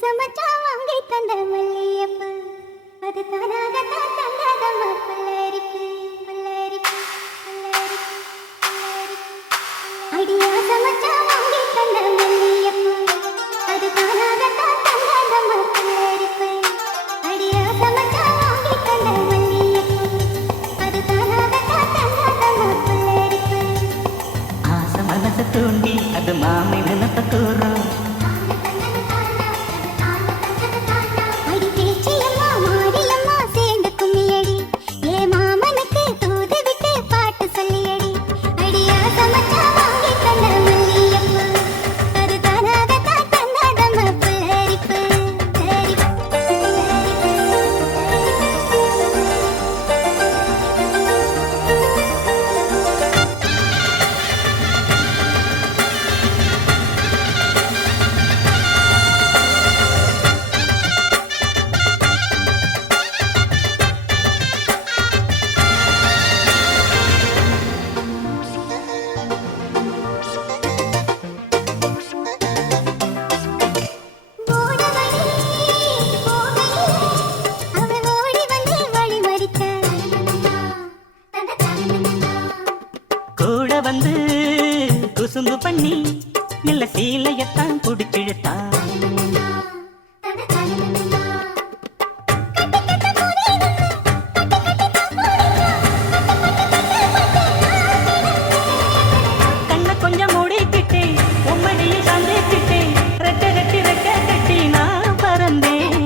சமச்சா வாங்கி தந்த மல்லியப்பு அது தானாகத்தான் தந்தாதம்மா புல்லரிப்பு புல்லரிப்பு புல்லரிப்பு அடியா சமச்சா வாங்கி தந்த மல்லியப்பு அது தானாகத்தான் தந்தாதம்மா புல்லரிப்பு அடியா சமச்சா வாங்கி தந்த மல்லியப்பு அது தானாகத்தான் தந்தாதம்மா புல்லரிப்பு ஆசை மனசு தூண்டி அது மாமி நினைப்ப கூறும் வந்து குசும்பு பண்ணி நல்ல சீலையத்தான் குடிச்சிழுத்தா கண்ண கொஞ்சம் மூடிக்கிட்டே உம்மடியை சாந்திக்கிட்டே ரெக்க கட்டி ரெக்க கட்டி நான் பறந்தேன்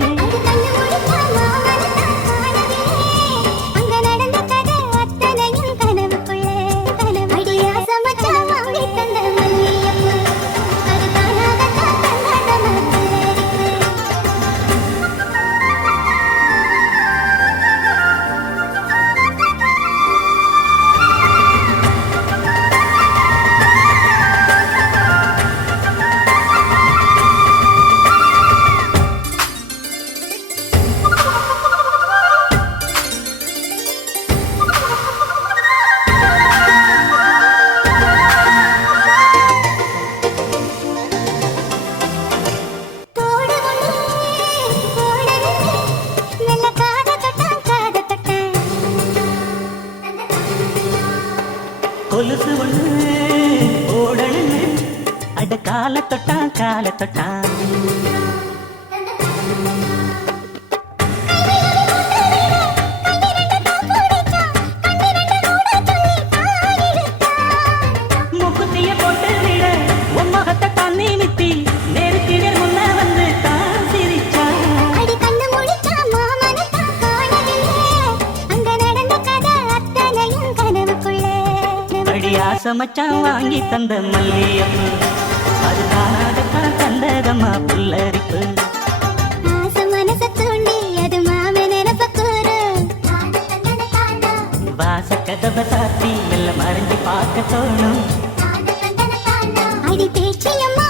கொலுசு ஒண்ணு ஓடணுன்னு அட கால தொட்டா முக்குத்திய போட்டு விட உன் முகத்தை தண்ணி நித்தி நேருக்கு நேர் முன்ன வந்து தான் சிரிச்சா ஆசை மச்சான் வாங்கி தந்த மல்லியப்பு அது தானாகத்தான் தந்ததம்மா புல்லரிப்பு ஆசை மனச தூண்டி அது மாம நினைப்ப கூறு வாச கதவை சாத்தி மெல்ல மறைஞ்சு பார்க்க தோணும் அடி பேச்சியம்மா